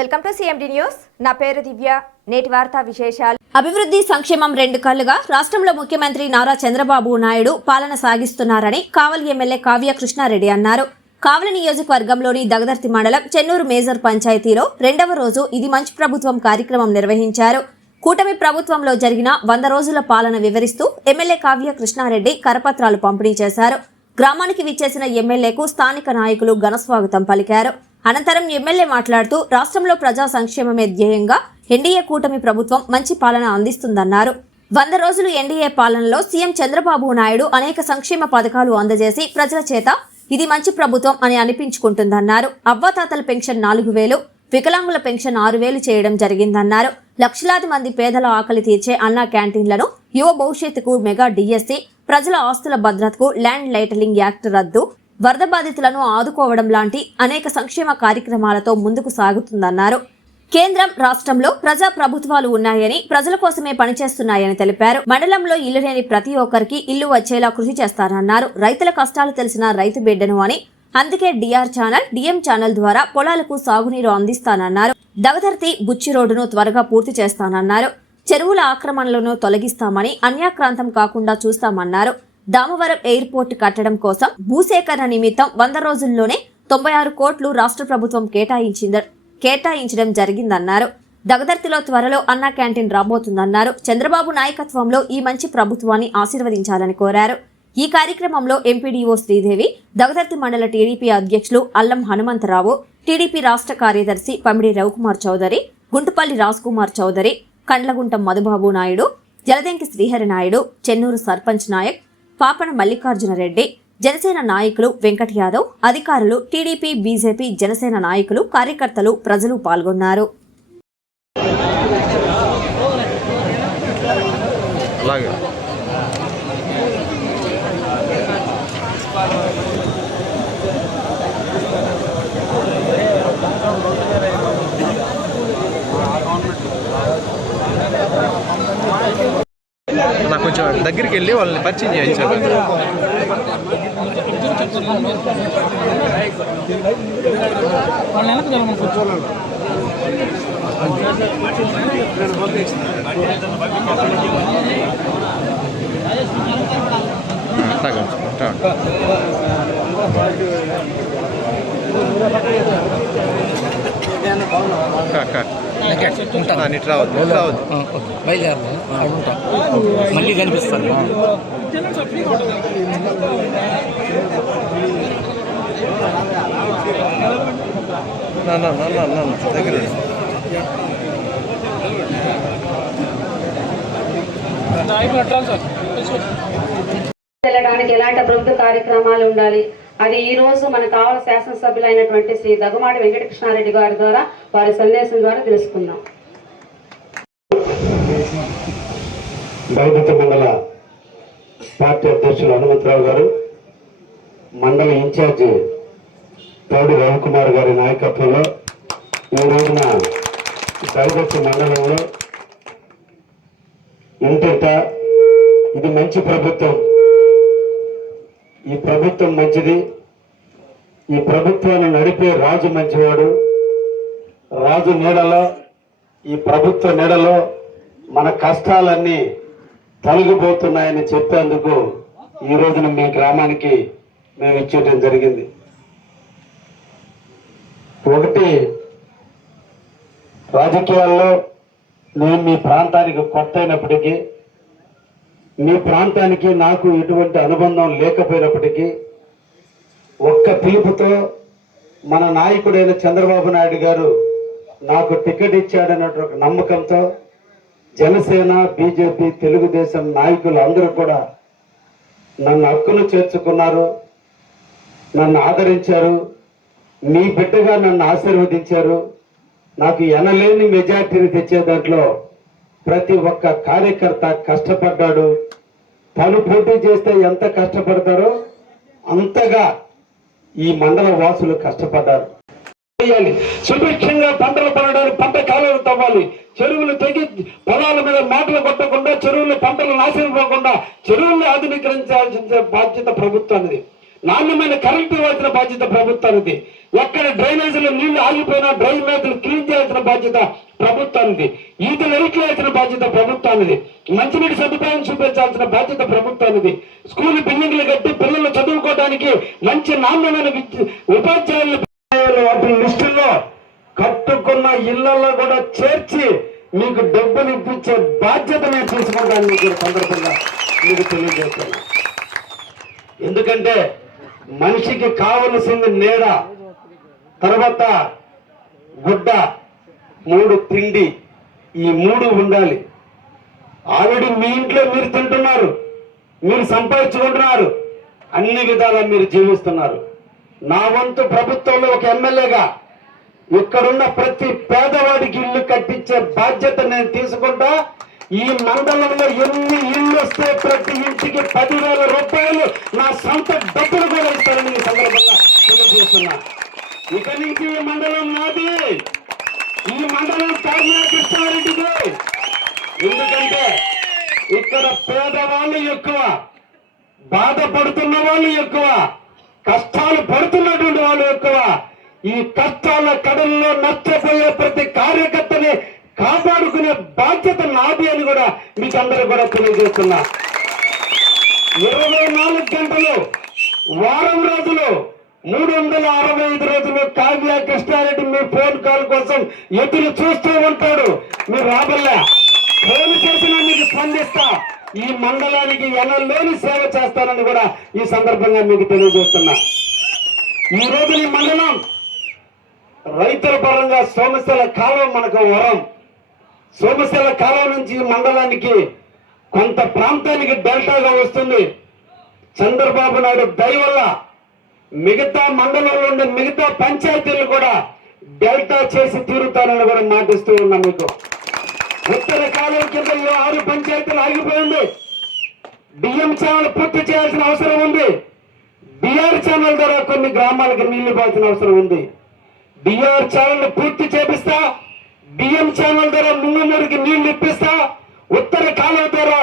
Welcome to CMD news నా పేరు దివ్య. నేటి వార్తా విశేషాలు. అభివృద్ధి సంక్షేమం రెండు కళ్ళుగా రాష్ట్రంలో ముఖ్యమంత్రి నారా చంద్రబాబు నాయుడు పాలన సాగిస్తున్నారని కావలి ఎమ్మెల్యే కావ్య కృష్ణారెడ్డి అన్నారు. కావలి నియోజకవర్గంలోని దగదర్తి మండలం చెన్నూరు మేజర్ పంచాయతీలో రెండవ రోజు ఇది మంచి ప్రభుత్వం కార్యక్రమం నిర్వహించారు. కూటమి ప్రభుత్వంలో జరిగిన వంద రోజుల పాలన వివరిస్తూ ఎమ్మెల్యే కావ్య కృష్ణారెడ్డి కరపత్రాలు పంపిణీ చేశారు. గ్రామానికి విచ్చేసిన ఎమ్మెల్యేకు స్థానిక నాయకులు ఘనస్వాగతం పలికారు. అనంతరం ఎమ్మెల్యే మాట్లాడుతూ రాష్ట్రంలో ప్రజా సంక్షేమమే ధ్యేయంగా ఎన్డీఏ కూటమి ప్రభుత్వం మంచి పాలన అందిస్తుందన్నారు. వంద రోజులు ఎన్డీఏ పాలనలో సీఎం చంద్రబాబు నాయుడు అనేక సంక్షేమ పథకాలు అందజేసి ప్రజల చేత ఇది మంచి ప్రభుత్వం అని అనిపించుకుంటుందన్నారు. అవ్వాతాతల పెన్షన్ నాలుగు వేలు వికలాంగుల పెన్షన్ ఆరు వేలు చేయడం జరిగిందన్నారు. లక్షలాది మంది పేదల ఆకలి తీర్చే అన్నా క్యాంటీన్లను యువ భవిష్యత్తుకు మెగా డిఎస్సి ప్రజల ఆస్తుల భద్రతకు ల్యాండ్ లైటలింగ్ యాక్ట్ రద్దు వరద బాధితులను ఆదుకోవడం లాంటి అనేక సంక్షేమ కార్యక్రమాలతో ముందుకు సాగుతుందన్నారు. కేంద్రం రాష్ట్రంలో ప్రజా ప్రభుత్వాలు ఉన్నాయని ప్రజల కోసమే పనిచేస్తున్నాయని తెలిపారు. మండలంలో ఇల్లు లేని ప్రతి ఒక్కరికి ఇల్లు వచ్చేలా కృషి చేస్తారన్నారు రైతుల కష్టాలు తెలిసిన రైతు బిడ్డను అని అందుకే డిఆర్ ఛానల్ డిఎం ఛానల్ ద్వారా పొలాలకు సాగునీరు అందిస్తానన్నారు. దగదర్తి బుచ్చి రోడ్డును త్వరగా పూర్తి చేస్తానన్నారు. చెరువుల ఆక్రమణలను తొలగిస్తామని అన్యాక్రాంతం కాకుండా చూస్తామన్నారు. దామవరం ఎయిర్పోర్ట్ కట్టడం కోసం భూసేకరణ నిమిత్తం వంద రోజుల్లోనే తొంభై ఆరు కోట్లు రాష్ట్ర ప్రభుత్వం కేటాయించింద కేటాయించడం జరిగిందన్నారు. దగదర్తిలో త్వరలో అన్న క్యాంటీన్ రాబోతుందన్నారు. చంద్రబాబు నాయకత్వంలో ఈ మంచి ప్రభుత్వాన్ని ఆశీర్వదించాలని కోరారు. ఈ కార్యక్రమంలో ఎంపీడీఓ శ్రీదేవి దగదర్తి మండల టీడీపీ అధ్యక్షులు అల్లం హనుమంతరావు టీడీపీ రాష్ట్ర కార్యదర్శి పమిడి రవికుమార్ చౌదరి గుంటుపల్లి కుమార్ చౌదరి కండ్లగుంట మధుబాబు నాయుడు జలదెంకి శ్రీహరి నాయుడు చెన్నూరు సర్పంచ్ నాయక్ పాపన మల్లికార్జునరెడ్డి జనసేన నాయకులు వెంకట్ యాదవ్ అధికారులు టీడీపీ బీజేపీ జనసేన నాయకులు కార్యకర్తలు ప్రజలు పాల్గొన్నారు. అలాగే. కొంచెం దగ్గరికి వెళ్ళి వాళ్ళని పరిచయం చేయించాలి అట్లాగే అట్లా ఇటు రావద్దు ఇటు రావద్దు. బయలుదేరను అక్కడ ఉంటా. మళ్ళీ కనిపిస్తాను. దగ్గర. వెళ్ళడానికి ఎలాంటి ప్రభుత్వ కార్యక్రమాలు ఉండాలి? అది ఈ రోజు మన కావల శాసనసభ్యులైనటువంటి శ్రీ దగ్గమాటి వెంకటకృష్ణారెడ్డి గారి ద్వారా వారి సందేశం ద్వారా తెలుసుకుందాం. దౌదత్త మండల పార్టీ అధ్యక్షులు హనుమంతరావు గారు మండల ఇన్ఛార్జి తౌడి రవికుమార్ గారి నాయకత్వంలో ఈ రోజున దౌదత్త మండలంలో ఇంటింట ఇది మంచి ప్రభుత్వం. ఈ ప్రభుత్వం మంచిది. ఈ ప్రభుత్వాన్ని నడిపే రాజు మంచివాడు. రాజు నీడలో ఈ ప్రభుత్వ నీడలో మన కష్టాలన్నీ తొలగిపోతున్నాయని చెప్పేందుకు ఈ రోజున మీ గ్రామానికి మేము ఇచ్చేయటం జరిగింది. ఒకటి రాజకీయాల్లో నేను మీ ప్రాంతానికి కొత్త అయినప్పటికీ మీ ప్రాంతానికి నాకు ఎటువంటి అనుబంధం లేకపోయినప్పటికీ ఒక్క పిలుపుతో మన నాయకుడైన చంద్రబాబు నాయుడు గారు నాకు టికెట్ ఇచ్చాడన్నటువంటి ఒక నమ్మకంతో జనసేన బీజేపీ తెలుగుదేశం నాయకులు అందరూ కూడా నన్ను హక్కును చేర్చుకున్నారు నన్ను ఆదరించారు మీ బిడ్డగా నన్ను ఆశీర్వదించారు నాకు ఎనలేని మెజార్టీని తెచ్చే దాంట్లో ప్రతి ఒక్క కార్యకర్త కష్టపడ్డాడు. తను పోటీ చేస్తే ఎంత కష్టపడతారో అంతగా ఈ మండల వాసులు కష్టపడ్డారు. సుభిక్షంగా పంటలు పండడానికి పంట కాలువలు తవ్వాలి. చెరువులు తెగి పొలాల మీద మాటలు కొట్టకుండా చెరువులు పంటలు నాశనం పోకుండా చెరువుల్ని ఆధునీకరించాల్సిన బాధ్యత ప్రభుత్వానికి నాణ్యమైన కరెంటు ఇవ్వాల్సిన బాధ్యత ప్రభుత్వానికి ఎక్కడ డ్రైనేజీలో నీళ్ళు ఆగిపోయినా డ్రైనేజీలు క్లీన్ చేయాల్సిన బాధ్యత ప్రభుత్వానికి ఈతలు ఎరికలేసిన బాధ్యత ప్రభుత్వానికి మంచినీటి సదుపాయం చూపించాల్సిన బాధ్యత ప్రభుత్వానికి స్కూల్ బిల్డింగ్లు కట్టి పిల్లలు చదువుకోవడానికి మంచి నాణ్యమైన ఉపాధ్యాయులు వాటి లిస్టుల్లో కట్టుకున్న ఇళ్ళలో కూడా చేర్చి మీకు డబ్బులు ఇప్పించే బాధ్యత నేను తీసుకుంటాను మీకు సందర్భంగా మీకు తెలియజేస్తాను ఎందుకంటే మనిషికి కావలసింది నీడ తర్వాత గుడ్డ మూడు తిండి ఈ మూడు ఉండాలి. ఆల్రెడీ మీ ఇంట్లో మీరు తింటున్నారు మీరు సంపాదించుకుంటున్నారు అన్ని విధాలా మీరు జీవిస్తున్నారు. నా వంతు ప్రభుత్వంలో ఒక ఎమ్మెల్యేగా ఇక్కడున్న ప్రతి పేదవాడికి ఇల్లు కట్టించే బాధ్యత నేను తీసుకుంటా. ఈ మండలంలో ఎన్ని ఇల్లు వస్తే ప్రతి ఇంటికి పదివేల రూపాయలు నా సొంత డబ్బులు కూడా ఇస్తారని ఈ సందర్భంగా తెలియజేస్తున్నా. ఇక నుంచి ఈ మండలం నాది. ఈ మండలం కాకినాడ కృష్ణారెడ్డిది. ఎందుకంటే ఇక్కడ పేదవాళ్ళు ఎక్కువ బాధపడుతున్న వాళ్ళు ఎక్కువ కష్టాలు పడుతున్నటువంటి వాళ్ళు ఎక్కువ. ఈ కష్టాల కడల్లో నష్టపోయే ప్రతి కార్యకర్తని కాపాడుకునే బాధ్యత నాది అని కూడా మీకు అందరూ కూడా తెలియజేస్తున్నా. ఇరవై నాలుగు గంటలు వారం రోజులు మూడు వందల అరవై ఐదు రోజులు కావ్య కృష్ణారెడ్డి మీ ఫోన్ కాల్ కోసం ఎదురు చూస్తూ ఉంటాడు. మీరు రాబల్లా. ఫోన్ చేసినా మీకు స్పందిస్తా. ఈ మండలానికి ఎనలేని సేవ చేస్తానని కూడా ఈ సందర్భంగా మీకు తెలియజేస్తున్నా. ఈ రోజు ఈ మండలం రైతుల పరంగా సోమశల కాలం మనకు వరం. సోమశల కాలం నుంచి ఈ మండలానికి కొంత ప్రాంతానికి డెల్టాగా వస్తుంది. చంద్రబాబు నాయుడు దయ వల్ల మిగతా మండలంలో ఉండే మిగతా పంచాయతీలు కూడా డెల్టా చేసి తీరుతానని కూడా మాటిస్తూ ఉన్నాం మీకు. ఉత్తర కాలువ కింద ఆరు పంచాయతీలు ఆగిపోయింది బియ్యం ఛానల్ పూర్తి చేయాల్సిన అవసరం ఉంది. బిఆర్ ఛానల్ ద్వారా కొన్ని గ్రామాలకు నీళ్ళు ఇవ్వాల్సిన అవసరం ఉంది. బిఆర్ ఛానల్ పూర్తి చేపిస్తా. బిఎం ఛానల్ ద్వారా ముంగమూరికి నీళ్ళు ఇప్పిస్తా. ఉత్తర కాలువ ద్వారా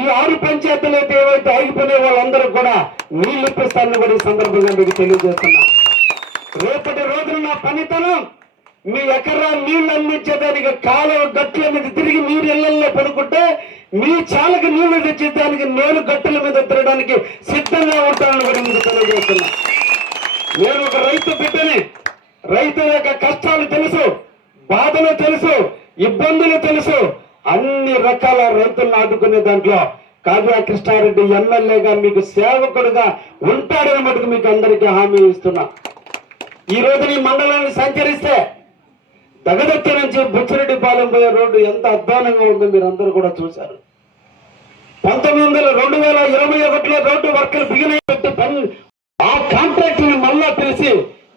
ఈ ఆరు పంచాయతీలు అయితే ఏవైతే ఆగిపోయిన వాళ్ళందరూ కూడా నీళ్ళు ఇప్పిస్తానని కూడా ఈ సందర్భంగా మీకు తెలియజేస్తున్నా. రేపటి రోజున నా పనితనం మీ ఎకరా నీళ్ళు అందించేదానికి కాలువ గట్ల మీద తిరిగి మీరు ఇళ్ళలో పడుకుంటే మీ చాలకి నీళ్ళు తెచ్చేదానికి నేను గట్టుల మీద తిరగడానికి సిద్ధంగా ఉంటానని కూడా మీకు తెలియజేస్తున్నా. నేను ఒక రైతు బిడ్డని రైతు యొక్క కష్టాలు తెలుసు బాధలు తెలుసు ఇబ్బందులు తెలుసు అన్ని రకాల రైతులను ఆదుకునే దాంట్లో కావ్య కృష్ణారెడ్డి ఎమ్మెల్యేగా మీకు సేవకుడుగా ఉంటాడని మటుకు మీకు అందరికీ హామీ ఇస్తున్నా. ఈ రోజు ఈ మండలాన్ని సంచరిస్తే దగదత్తి నుంచి బుచ్చిరెడ్డిపాలెం పోయే రోడ్డు ఎంత అధ్వానంగా ఉందో మీరు అందరూ కూడా చూశారు. పంతొమ్మిది వందల రెండు వేల ఇరవై ఒకటిలో రోడ్డు వర్కులు బిగిన పెట్టి పని ఆ కాంట్రాక్ట్ని మళ్ళా పిలిచి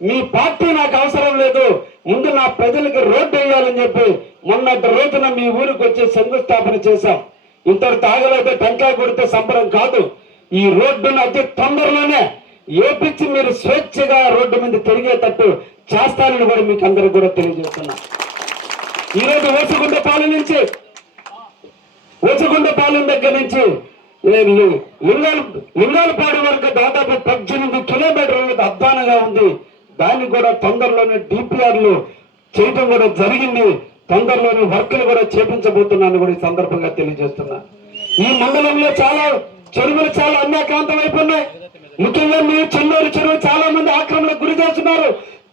మీ పార్టీ నాకు అవసరం లేదు ముందు నా ప్రజలకు రోడ్డు వేయాలని చెప్పి మొన్నటి రోజున మీ ఊరికి వచ్చి శంకుస్థాపన చేశాం. ఇంతటి తాగలైతే టెంకాయ కొడితే సంబరం కాదు. ఈ రోడ్డును అతి తొందరలోనే ఏపించి మీరు స్వేచ్ఛగా రోడ్డు మీద తిరిగేటట్టు చేస్తానని కూడా మీకు అందరికి కూడా తెలియజేస్తున్నా. ఈ రోజు ఓసుగుండపాలెం నుంచి ఓసుగుండపాలెం దగ్గర నుంచి ఏ లి- లింగాలపాడు వరకు దాదాపు పద్దెనిమిది కిలోమీటర్ల అద్దానంగా ఉంది. దాన్ని కూడా తొందరలోనే డిపిఆర్లు చేయటం కూడా జరిగింది. తొందరలోనే వర్కులు కూడా చేపించబోతున్నాను కూడా ఈ సందర్భంగా తెలియజేస్తున్నా. ఈ మండలంలో చాలా చెరువులు చాలా అన్యాక్రాంతం అయిపోయినాయి. ముఖ్యంగా మీ చెన్నూరు చెరువు చాలా మంది ఆక్రమణకు గురి చేస్తున్నారు.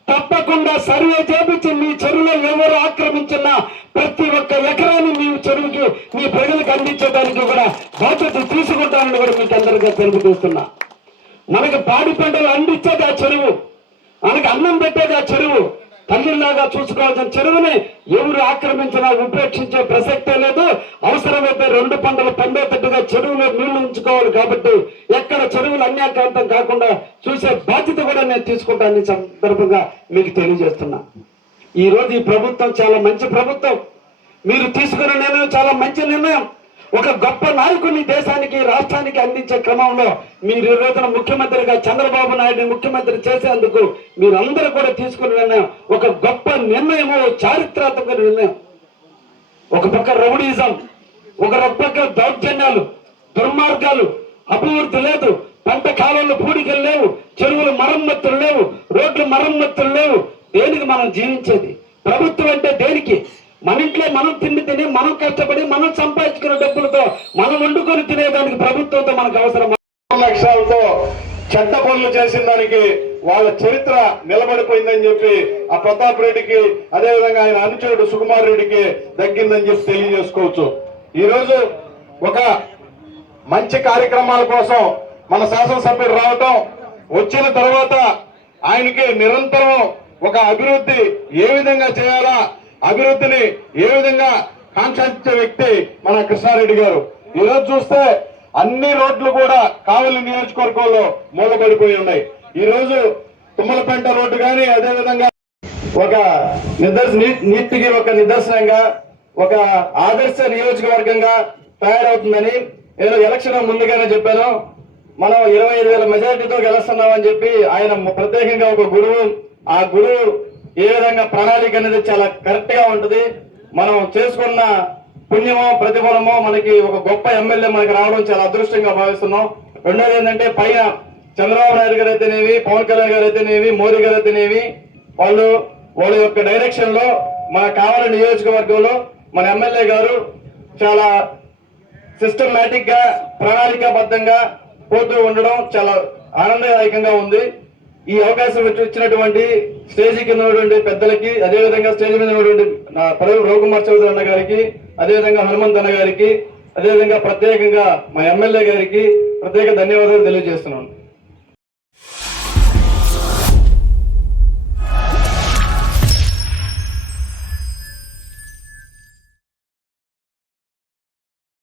తప్పకుండా సర్వే చేపించి మీ చెరువులో ఎవరు ఆక్రమించినా ప్రతి ఒక్క ఎకరాన్ని మీ చెరువుకి మీ ప్రజలకు అందించడానికి కూడా బాధ్యత తీసుకుంటానని కూడా మీకు అందరికీ తెలుపుతూస్తున్నా మనకి పాడి పంటలు అందించేది ఆ చెరువు. మనకి అన్నం పెట్టేది ఆ చెరువు. తల్లిలాగా చూసుకోవాల్సిన చెరువుని ఎవరు ఆక్రమించినా ఉపేక్షించే ప్రసక్తే లేదు. అవసరమైతే రెండు పంటలు పండేటట్టుగా చెరువులో నీళ్ళు ఉంచుకోవాలి కాబట్టి ఎక్కడ చెరువులు అన్యాక్రాంతం కాకుండా చూసే బాధ్యత కూడా నేను తీసుకుంటాను సందర్భంగా మీకు తెలియజేస్తున్నా. ఈ రోజు ఈ ప్రభుత్వం చాలా మంచి ప్రభుత్వం. మీరు తీసుకున్న నిర్ణయం చాలా మంచి నిర్ణయం. ఒక గొప్ప నాయకుడిని దేశానికి రాష్ట్రానికి అందించే క్రమంలో మీరు ఈ రోజున ముఖ్యమంత్రిగా చంద్రబాబు నాయుడు ముఖ్యమంత్రి చేసేందుకు మీరందరూ కూడా తీసుకున్న నిర్ణయం ఒక గొప్ప నిర్ణయము చారిత్రాత్మక నిర్ణయం. ఒక పక్క రౌడీజం ఒక పక్క దౌర్జన్యాలు దుర్మార్గాలు అభివృద్ధి లేదు పంట కాలంలో పూడికలు లేవు చెరువులు మరమ్మతులు లేవు రోడ్లు మరమ్మతులు లేవు. దేనికి మనం జీవించేది? ప్రభుత్వం అంటే మన ఇంట్లో మనం తిండి తిని మనం కష్టపడి మనం సంపాదించుకున్న డబ్బులతో మనం వండుకొని తినేదానికి ప్రభుత్వంతో మనకు అవసరం. లక్ష్యాలతో చెత్త పనులు చేసిన దానికి వాళ్ళ చరిత్ర నిలబడిపోయిందని చెప్పి ఆ ప్రతాప్ రెడ్డికి అదే విధంగా ఆయన అనుచరుడు సుకుమార్ రెడ్డికి దక్కిందని చెప్పి తెలియజేసుకోవచ్చు. ఈరోజు ఒక మంచి కార్యక్రమాల కోసం మన శాసనసభ్యుడు రావటం వచ్చిన తర్వాత ఆయనకి నిరంతరం ఒక అభివృద్ధి ఏ విధంగా చేయాలా అభివృద్ధిని ఏ విధంగా కాంక్షించే వ్యక్తి మన కృష్ణారెడ్డి గారు? ఈ రోజు చూస్తే అన్ని రోడ్లు కూడా కావలి నియోజకవర్గంలో మూలబడిపోయి ఉన్నాయి. ఈ రోజు తుమ్మలపేంట రోడ్డు కానీ అదే విధంగా ఒక నిదర్శ నీతికి ఒక నిదర్శనంగా ఒక ఆదర్శ నియోజకవర్గంగా తయారవుతుందని నేను ఎలక్షన్ ముందుగానే చెప్పాను. మనం ఇరవై ఐదు వేల మెజారిటీతో గెలుస్తున్నామని చెప్పి ఆయన ప్రత్యేకంగా ఒక గురువు ఆ గురువు ఏ విధంగా ప్రణాళిక అనేది చాలా కరెక్ట్గా ఉంటుంది. మనం చేసుకున్న పుణ్యమో ప్రతిఫలమో మనకి ఒక గొప్ప ఎమ్మెల్యే మనకి రావడం చాలా అదృష్టంగా భావిస్తున్నాం. రెండోది ఏంటంటే పైన చంద్రబాబు నాయుడు గారు అయితేనేవి పవన్ కళ్యాణ్ గారు అయితేనేవి మోదీ గారు అయితేనేవి వాళ్ళు వాళ్ళ యొక్క డైరెక్షన్లో మన కావలి నియోజకవర్గంలో మన ఎమ్మెల్యే గారు చాలా సిస్టమేటిక్గా ప్రణాళికాబద్ధంగా పోతూ ఉండడం చాలా ఆనందదాయకంగా ఉంది. ఈ అవకాశం ఇచ్చినటువంటి స్టేజీ కింద ఉన్నటువంటి పెద్దలకి అదేవిధంగా స్టేజ్ మీద ఉన్నటువంటి నా పదవి రఘుకుమార్ చౌదరి అన్న గారికి అదేవిధంగా హనుమంత్ అన్న గారికి అదేవిధంగా ప్రత్యేకంగా మా ఎమ్మెల్యే గారికి ప్రత్యేక ధన్యవాదాలు తెలియజేస్తున్నాను.